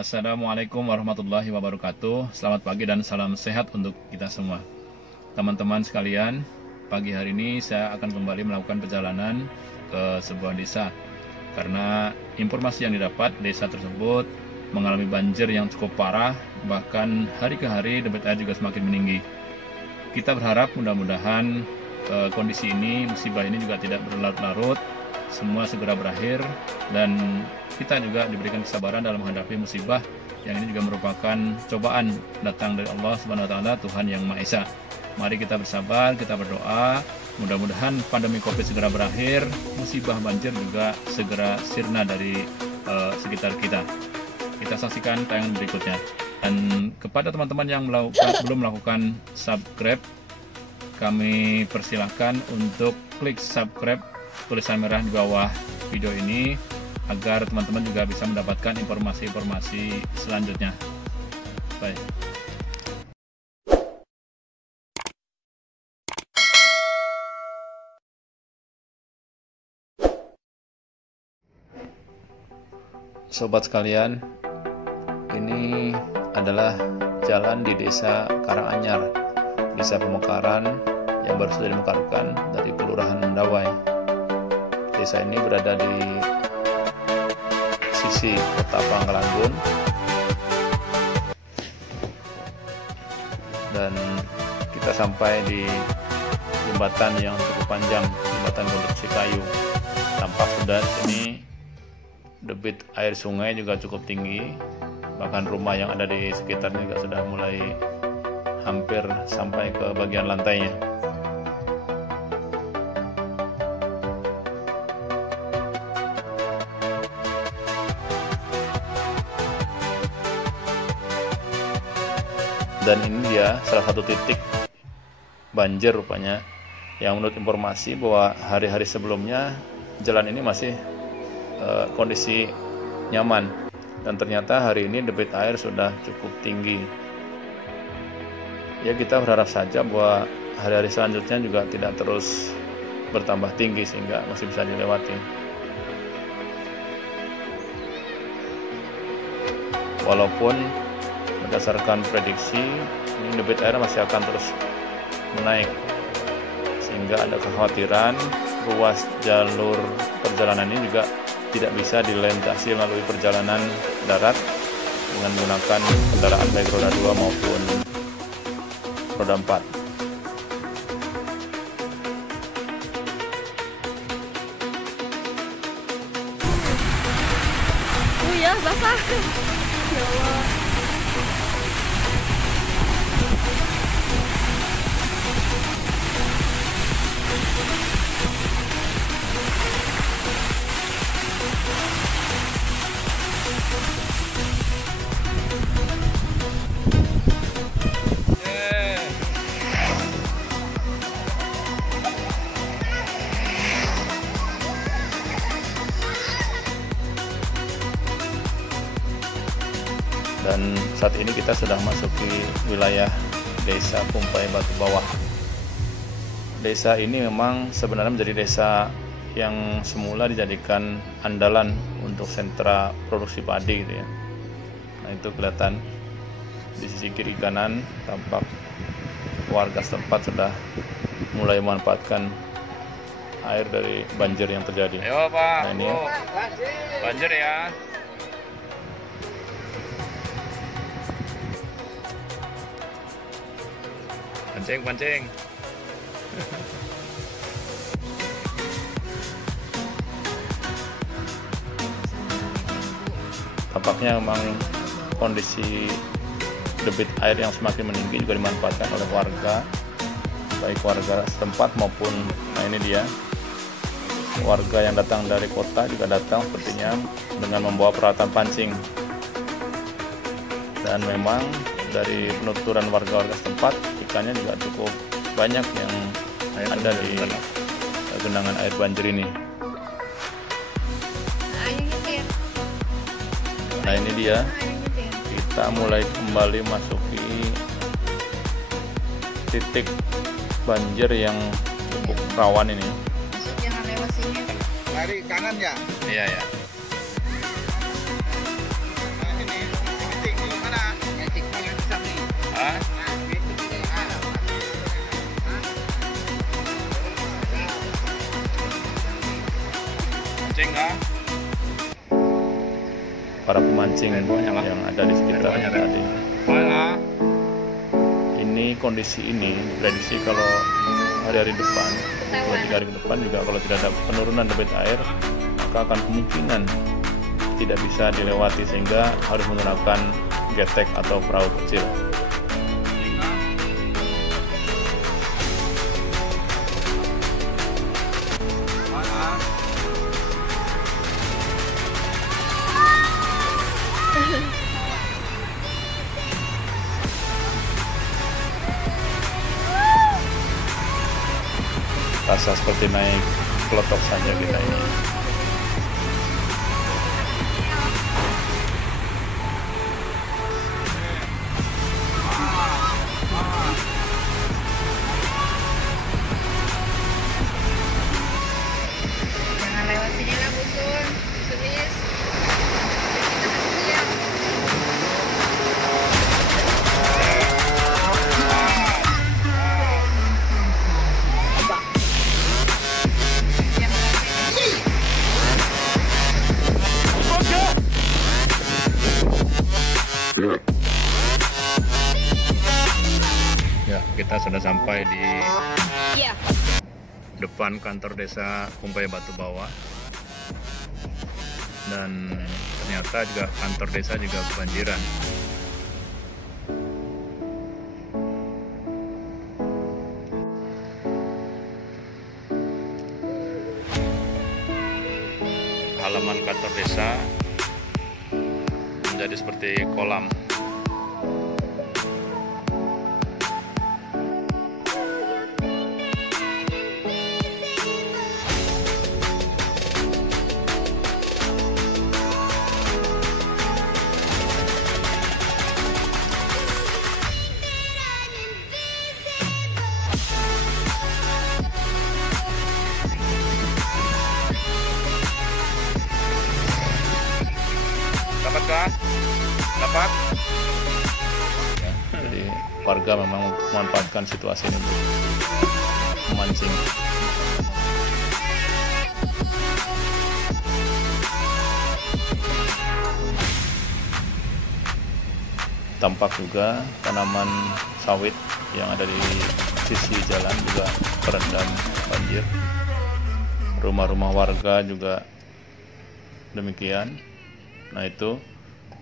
Assalamualaikum warahmatullahi wabarakatuh. Selamat pagi dan salam sehat untuk kita semua. Teman-teman sekalian, pagi hari ini saya akan kembali melakukan perjalanan ke sebuah desa. Karena informasi yang didapat, desa tersebut mengalami banjir yang cukup parah, bahkan hari ke hari debit air juga semakin meninggi. Kita berharap mudah-mudahan kondisi ini, musibah ini juga tidak berlarut-larut, semua segera berakhir, dan kita juga diberikan kesabaran dalam menghadapi musibah yang ini juga merupakan cobaan datang dari Allah Subhanahu wa taala, Tuhan yang Maha Esa. Mari kita bersabar, kita berdoa, mudah-mudahan pandemi Covid segera berakhir, musibah banjir juga segera sirna dari sekitar kita. Kita saksikan tayangan berikutnya. Dan kepada teman-teman yang belum melakukan subscribe, kami persilahkan untuk klik subscribe, tulisan merah di bawah video ini, agar teman-teman juga bisa mendapatkan informasi-informasi selanjutnya. Baik. Sobat sekalian, ini adalah jalan di Desa Karanganyar, Desa Pemekaran yang baru saja dimekarkan dari Kelurahan Mendawai. Desa ini berada di sisi kota Pangkalanbun, dan kita sampai di jembatan yang cukup panjang, jembatan konstruksi kayu. Tampak sudah sini debit air sungai juga cukup tinggi, bahkan rumah yang ada di sekitarnya juga sudah mulai hampir sampai ke bagian lantainya. Dan ini dia salah satu titik banjir rupanya, yang menurut informasi bahwa hari-hari sebelumnya jalan ini masih kondisi nyaman, dan ternyata hari ini debit air sudah cukup tinggi. Ya, kita berharap saja bahwa hari-hari selanjutnya juga tidak terus bertambah tinggi sehingga masih bisa dilewati. Walaupun berdasarkan prediksi, ini debit air masih akan terus menaik, sehingga ada kekhawatiran ruas jalur perjalanan ini juga tidak bisa dilintasi melalui perjalanan darat dengan menggunakan kendaraan baik roda 2 maupun roda 4. Ya, basah. Ya Allah. Dan saat ini kita sudah masuki wilayah Desa Pumpai Batu Bawah. Desa ini memang sebenarnya menjadi desa yang semula dijadikan andalan untuk sentra produksi padi gitu ya. Nah, itu kelihatan di sisi kiri kanan, tampak warga setempat sudah mulai memanfaatkan air dari banjir yang terjadi. Ayo Pak, nah, ini ya. Banjir ya. Pancing. Tampaknya memang kondisi debit air yang semakin meninggi juga dimanfaatkan oleh warga, baik warga setempat maupun, nah ini dia, warga yang datang dari kota juga datang sepertinya dengan membawa peralatan pancing. Dan memang dari penuturan warga-warga setempat, ikannya juga cukup banyak yang ada di genangan air banjir ini. Nah ini dia, kita mulai kembali masuki titik banjir yang cukup rawan ini. Jangan lewat sini. Lari kanan ya? Iya ya. Nah ini para pemancing yang ada di sekitar tadi. Ini kondisi ini prediksi kalau hari-hari depan, 2-3 hari ke depan juga kalau tidak ada penurunan debit air, maka akan kemungkinan tidak bisa dilewati sehingga harus menggunakan getek atau perahu kecil. Rasa seperti naik kelotok saja kita ini. Jangan lewat sini lah, Busun. Serius. Siap. Ya, kita sudah sampai di Iya. depan kantor desa Kumpai Batu Bawah, dan ternyata juga kantor desa juga kebanjiran. Halaman kantor desa menjadi seperti kolam. Dapat kah? Dapat? Ya, jadi warga memang memanfaatkan situasi ini untuk memancing. Tampak juga tanaman sawit yang ada di sisi jalan juga terendam banjir. Rumah-rumah warga juga demikian. Nah itu,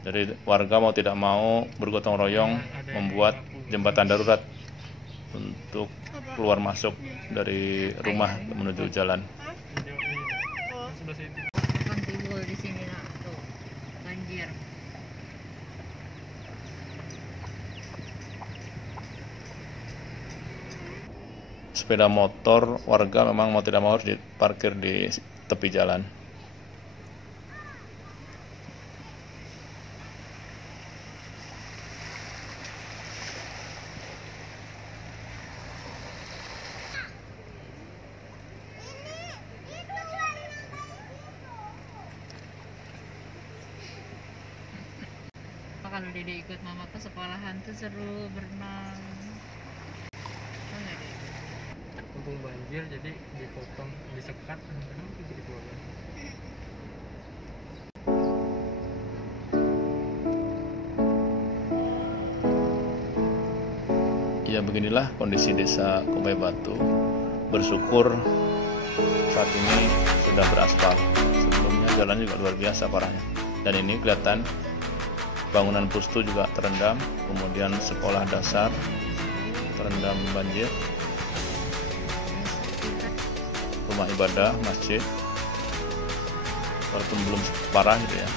dari warga mau tidak mau bergotong royong membuat jembatan darurat untuk keluar masuk dari rumah menuju jalan. Akan timbul di sini nak tuh banjir. Sepeda motor warga memang mau tidak mau harus diparkir di tepi jalan. Kalau Dede ikut mama ke sekolahan tuh seru berenang. Tahu nggak, Dek? Mumpung banjir jadi dipotong, disekat, jadi keluar. Ya beginilah kondisi desa Kumpai Batu. Bersyukur saat ini sudah beraspal. Sebelumnya jalan juga luar biasa parahnya. Dan ini kelihatan bangunan pustu juga terendam, kemudian sekolah dasar terendam banjir, rumah ibadah, masjid, walaupun belum parah gitu ya.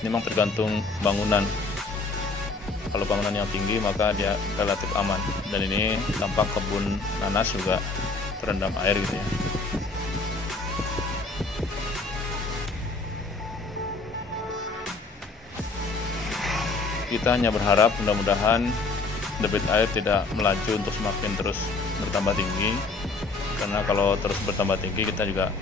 Ini memang tergantung bangunan. Kalau bangunan yang tinggi maka dia relatif aman. Dan ini tampak kebun nanas juga terendam air gitu ya. Kita hanya berharap mudah-mudahan debit air tidak melaju untuk semakin terus bertambah tinggi, karena kalau terus bertambah tinggi kita juga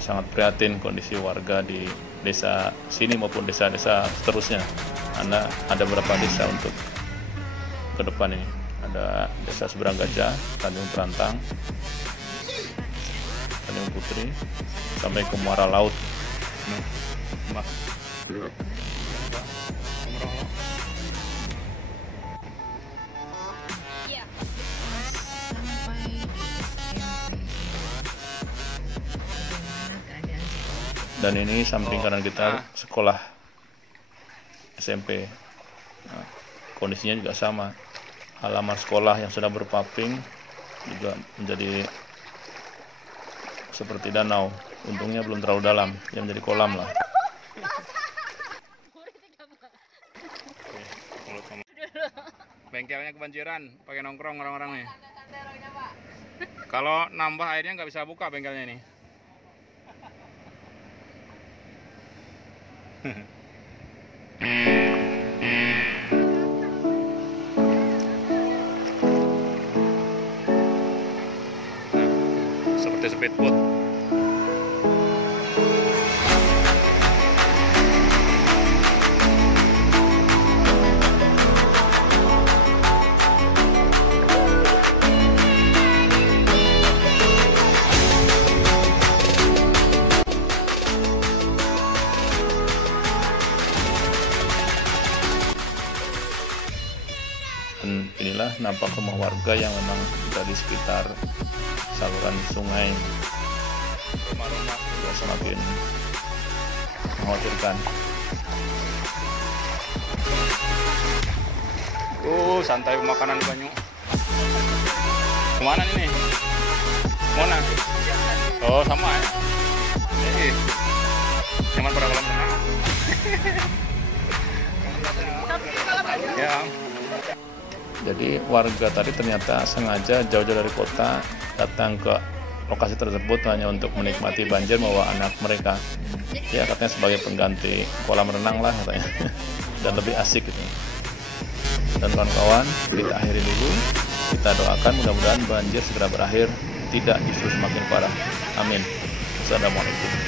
sangat prihatin kondisi warga di desa sini maupun desa-desa seterusnya. Karena ada beberapa desa untuk ke depan ini, ada desa Seberang Gajah, Tanjung Terantang, Tanjung Putri sampai ke muara laut. Mbak. Sampai di SMP. Bagaimana keadaan sekolah? Dan ini samping kanan kita sekolah SMP. Nah, kondisinya juga sama. Halaman sekolah yang sudah berpaving juga menjadi seperti danau. Untungnya belum terlalu dalam, yang menjadi kolam lah. Bengkelnya kebanjiran, pakai nongkrong orang-orang nih. Kalau nambah airnya nggak bisa buka bengkelnya ini. Seperti speedboat. Dan inilah nampak rumah warga yang memang berada di sekitar saluran sungai. Rumah-rumah juga semakin mengkhawatirkan. Santai makanan banyak. Kemana ini? Mana? Oh, sama ya. Nyaman pada kolam renang. Ya. Jadi warga tadi ternyata sengaja jauh-jauh dari kota datang ke lokasi tersebut hanya untuk menikmati banjir membawa anak mereka. Ya katanya sebagai pengganti kolam renang lah katanya. Dan lebih asik gitu. Dan kawan-kawan, kita akhiri dulu. Kita doakan mudah-mudahan banjir segera berakhir, tidak justru semakin parah. Amin. Assalamualaikum.